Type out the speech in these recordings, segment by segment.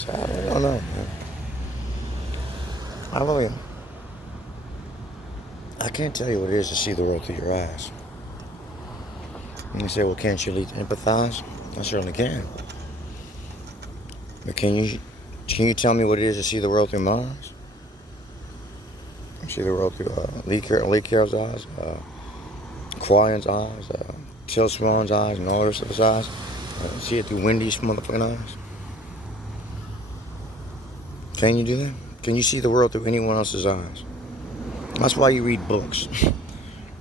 So I don't know, man. I really, I can't tell you what it is to see the world through your eyes. And you say, well, can't you at least empathize? I certainly can. But can you tell me what it is to see the world through my eyes? See the world through Lee Carroll's eyes, Qualion's eyes, Till Swan's eyes, and all the rest of his eyes. See it through Wendy's motherfucking eyes. Can you do that? Can you see the world through anyone else's eyes? That's why you read books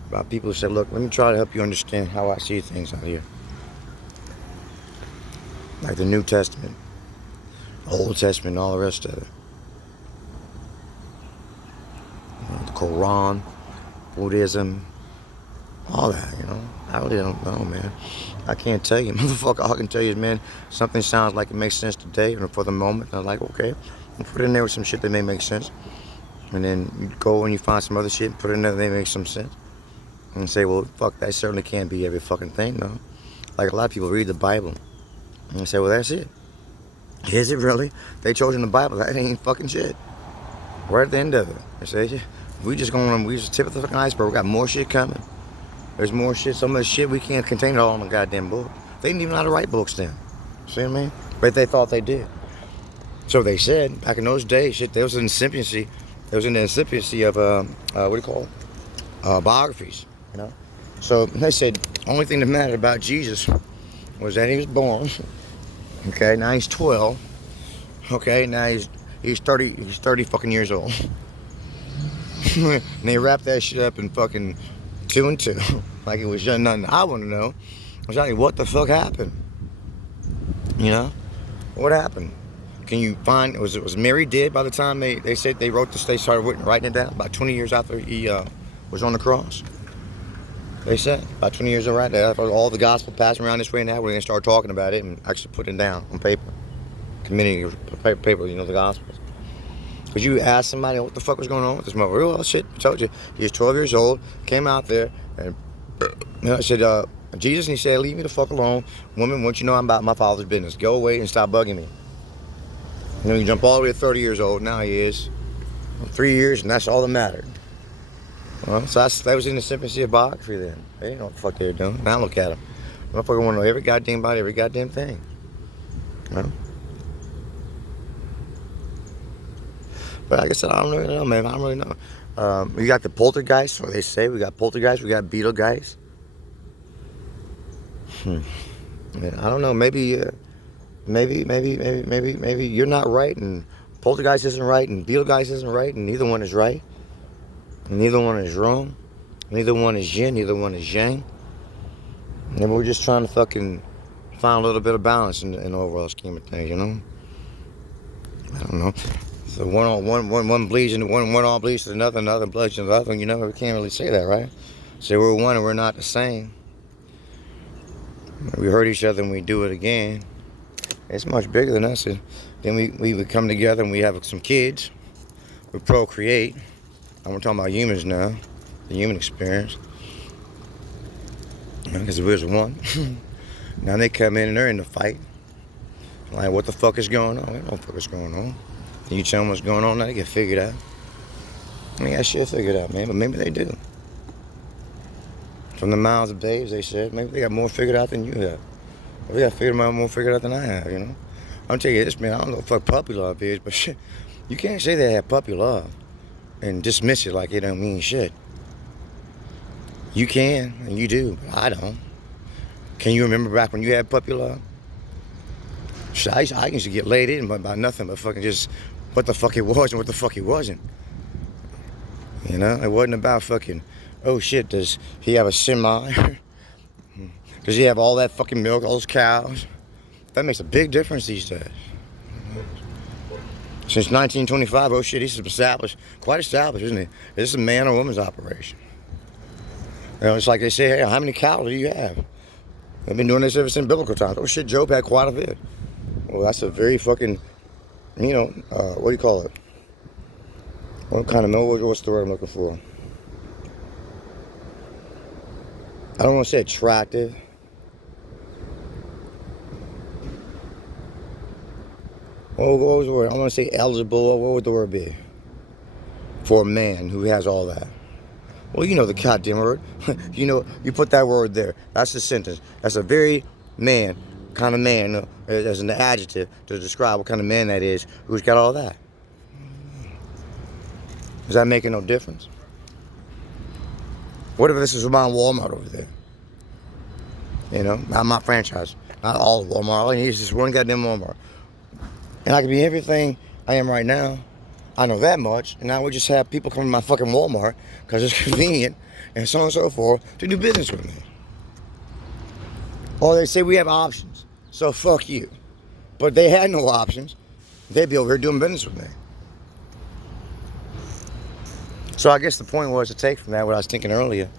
about people who say, look, let me try to help you understand how I see things out here. Like the New Testament, Old Testament, and all the rest of it. The Quran, Buddhism, all that, I really don't know, man. I can't tell you. Motherfucker, all I can tell you is, man, something sounds like it makes sense today and for the moment. And I'm like, okay, I'll put it in there with some shit that may make sense. And then you go and you find some other shit and put it in there that may make some sense. And say, well, fuck, that certainly can't be every fucking thing, though. Like a lot of people read the Bible and say, well, that's it. Is it really? They told you in the Bible that ain't fucking shit. Right at the end of it. They say, we just tip of the fucking iceberg. We got more shit coming. There's more shit. Some of the shit we can't contain it all in the goddamn book. They didn't even know how to write books then. See what I mean? But they thought they did. So they said, back in those days, shit, there was an incipiency. There was an incipiency of, what do you call it? Biographies, So they said, only thing that mattered about Jesus was that he was born. Okay, now he's 12. Okay, now he's 30 fucking years old. And they wrapped that shit up in fucking 2 and 2. Like it was just nothing. I want to know exactly what the fuck happened. What happened? Can you find, was Mary dead by the time they said they wrote this, they started writing it down? About 20 years after he was on the cross. They said, about 20 years right there, after all the gospel passing around this way and that, we're going to start talking about it and actually putting it down on paper. Committing paper, the gospels. Because you ask somebody what the fuck was going on with this mother. Well, shit, I told you. He was 12 years old, came out there, and I said, Jesus, and he said, leave me the fuck alone. Woman, once you know I'm about my father's business, go away and stop bugging me. You jump all the way to 30 years old, now he is. 3 years, and that's all that mattered. Well, so that was in the infancy of biography then. They didn't know what the fuck they were doing. Now look at them. Motherfucker want to know every goddamn about every goddamn thing. But like I said, I don't really know, man. I don't really know. We got the poltergeist, what they say. We got poltergeist. We got beetlegeist. Yeah, I don't know. Maybe you're not right, and poltergeist isn't right, and beetlegeist isn't right, and neither one is right. And neither one is wrong. Neither one is yin, neither one is yang. And we're just trying to fucking find a little bit of balance in the overall scheme of things, I don't know. So one bleeds into one all bleeds to another, another bleeds to the other. We can't really say that, right? Say we're one and we're not the same. We hurt each other and we do it again. It's much bigger than us. Then we would come together and we have some kids. We procreate. I'm talking about humans now, the human experience. Because if it was one, now they come in and they're in the fight. Like, what the fuck is going on? They don't know what the fuck is going on. And you tell them what's going on, now they get figured out. I mean, that shit figured out, man, but maybe they do. From the mouths of babes, they said, maybe they got more figured out than you have. Maybe they got more figured out than I have, I'm telling you this, man, I don't know what fuck puppy love is, but shit, you can't say they have puppy love and dismiss it like it don't mean shit. You can, and you do, but I don't. Can you remember back when you had puppy love? Shit, I used to get laid in by nothing but fucking just what the fuck it was and what the fuck it wasn't. It wasn't about fucking, oh shit, does he have a semi? Does he have all that fucking milk, all those cows? That makes a big difference these days. Since 1925, oh shit, he's quite established, isn't he? This is a man or woman's operation. It's like they say, hey, how many cows do you have? They've been doing this ever since biblical times. Oh shit, Job had quite a bit. Well, that's a very fucking, what do you call it? What kind of milk? What's the word I'm looking for? I don't want to say attractive. what was the word? I want to say eligible. What would the word be? For a man who has all that. Well, you know the goddamn word. You know, you put that word there. That's the sentence. That's a very man, kind of man, as an adjective to describe what kind of man that is, who's got all that. Is that making no difference? What if this is buying Walmart over there? You know, not my franchise. Not all of Walmart. All I need is just one goddamn Walmart. And I could be everything I am right now. I know that much. And I would just have people come to my fucking Walmart because it's convenient and so on and so forth to do business with me. Or they say we have options. So fuck you. But if they had no options, they'd be over here doing business with me. So I guess the point was to take from that what I was thinking earlier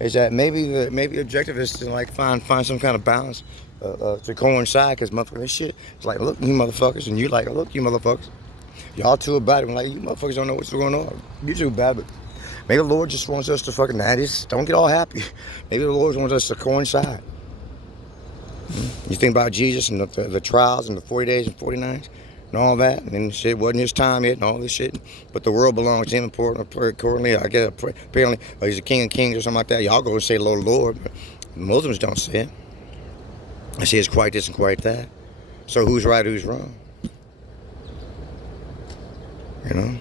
is that maybe the objective is to like find some kind of balance to coincide because motherfuckers this shit. It's like look you motherfuckers and you like look you motherfuckers. Y'all too bad. I'm like you motherfuckers don't know what's going on. You too bad, but maybe the Lord just wants us to fucking just don't get all happy. Maybe the Lord wants us to coincide. You think about Jesus and the trials and the 40 days and 40 nights and all that, and then shit wasn't his time yet and all this shit. But the world belongs to him accordingly. I guess apparently he's the King of Kings or something like that. Y'all go and say Lord, but Muslims don't say it. I say it's quite this and quite that. So who's right, who's wrong? You know?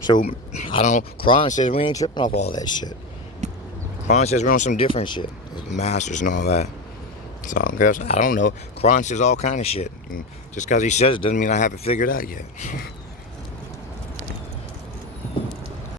So I don't. Quran says we ain't tripping off all that shit. Quran says we're on some different shit, the masters and all that. So I don't know. Quran says all kind of shit. And just because he says it doesn't mean I have it figured out yet.